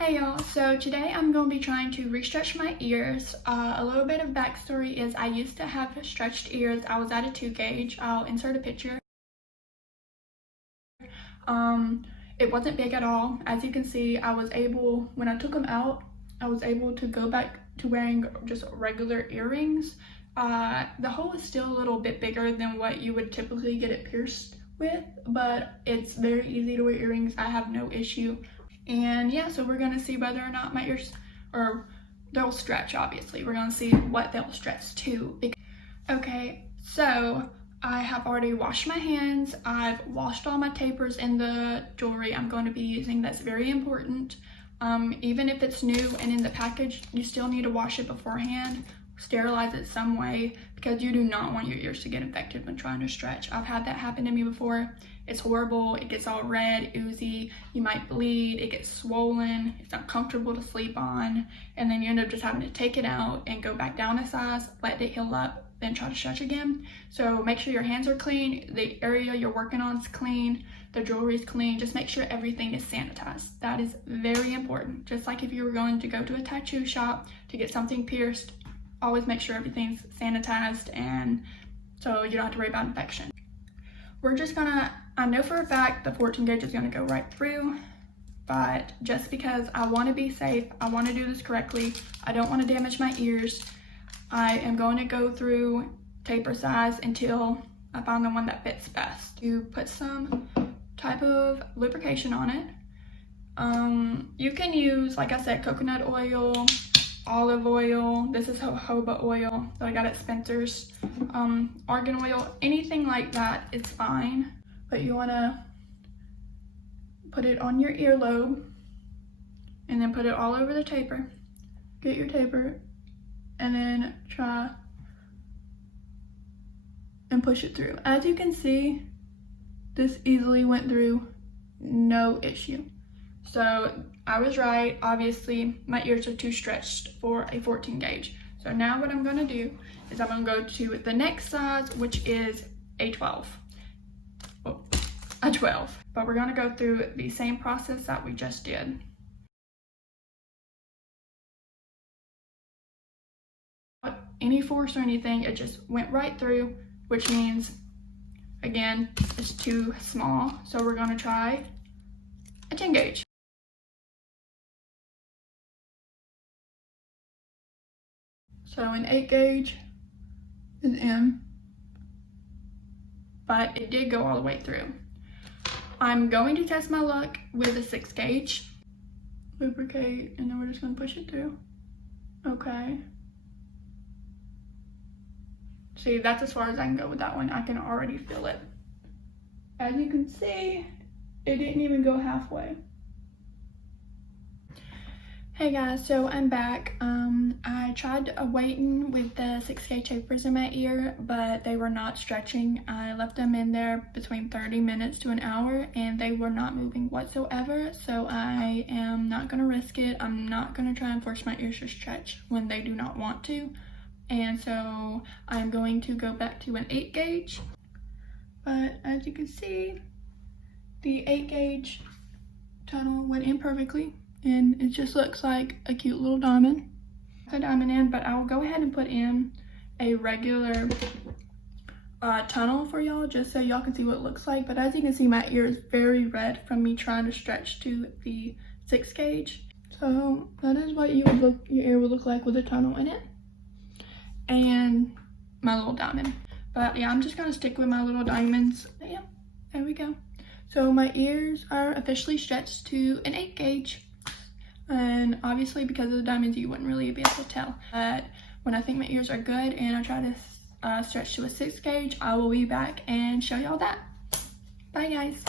Hey y'all, so today I'm going to be trying to re-stretch my ears. A little bit of backstory is I used to have stretched ears. I was at a 2 gauge. I'll insert a picture. It wasn't big at all. As you can see, when I took them out, I was able to go back to wearing just regular earrings. The hole is still a little bit bigger than what you would typically get it pierced with, but it's very easy to wear earrings. I have no issue. And yeah, so we're gonna see whether or not my ears, they'll stretch, obviously. We're gonna see what they'll stretch to. Okay, so I have already washed my hands. I've washed all my tapers and the jewelry I'm going to be using. That's very important. Even if it's new and in the package, you still need to wash it beforehand. Sterilize it some way, because you do not want your ears to get infected when trying to stretch. I've had that happen to me before. It's horrible. It gets all red, oozy, you might bleed, it gets swollen, it's uncomfortable to sleep on, and then you end up just having to take it out and go back down a size, let it heal up, then try to stretch again. So make sure your hands are clean, the area you're working on is clean, the jewelry is clean. Just make sure everything is sanitized. That is very important. Just like if you were going to go to a tattoo shop to get something pierced, always make sure everything's sanitized, and so you don't have to worry about infection. We're just gonna, I know for a fact the 14 gauge is gonna go right through, but just because I wanna be safe, I wanna do this correctly, I don't wanna damage my ears, I am going to go through taper size until I find the one that fits best. You put some type of lubrication on it. You can use, like I said, coconut oil, olive oil, this is jojoba oil that I got at Spencer's, argan oil, anything like that is fine, but you want to put it on your earlobe and then put it all over the taper. Get your taper and then try and push it through. As you can see, this easily went through, no issue. So I was right. Obviously my ears are too stretched for a 14 gauge. So now what I'm going to do is I'm going to go to the next size, which is a 12. Oh, a 12. But we're going to go through the same process that we just did. Any force or anything, it just went right through, which means, again, it's too small. So we're going to try a 10 gauge. So an 8 gauge is in, but it did go all the way through. I'm going to test my luck with a 6 gauge. Lubricate, and then we're just going to push it through. Okay. See, that's as far as I can go with that one. I can already feel it. As you can see, it didn't even go halfway. Hey guys, so I'm back. I tried waiting with the 6 gauge tapers in my ear, but they were not stretching. I left them in there between 30 minutes to an hour and they were not moving whatsoever. So I am not gonna risk it. I'm not gonna try and force my ears to stretch when they do not want to. And so I'm going to go back to an 8 gauge. But as you can see, the 8 gauge tunnel went in perfectly. And it just looks like a cute little diamond. A diamond in, but I'll go ahead and put in a regular tunnel for y'all, just so y'all can see what it looks like. But as you can see, my ear is very red from me trying to stretch to the 6 gauge. So that is what your ear would look like with a tunnel in it. And my little diamond. But yeah, I'm just gonna stick with my little diamonds. But yeah, there we go. So my ears are officially stretched to an 8 gauge. And obviously because of the diamonds, you wouldn't really be able to tell. But when I think my ears are good and I try to stretch to a 6 gauge, I will be back and show y'all that. Bye guys.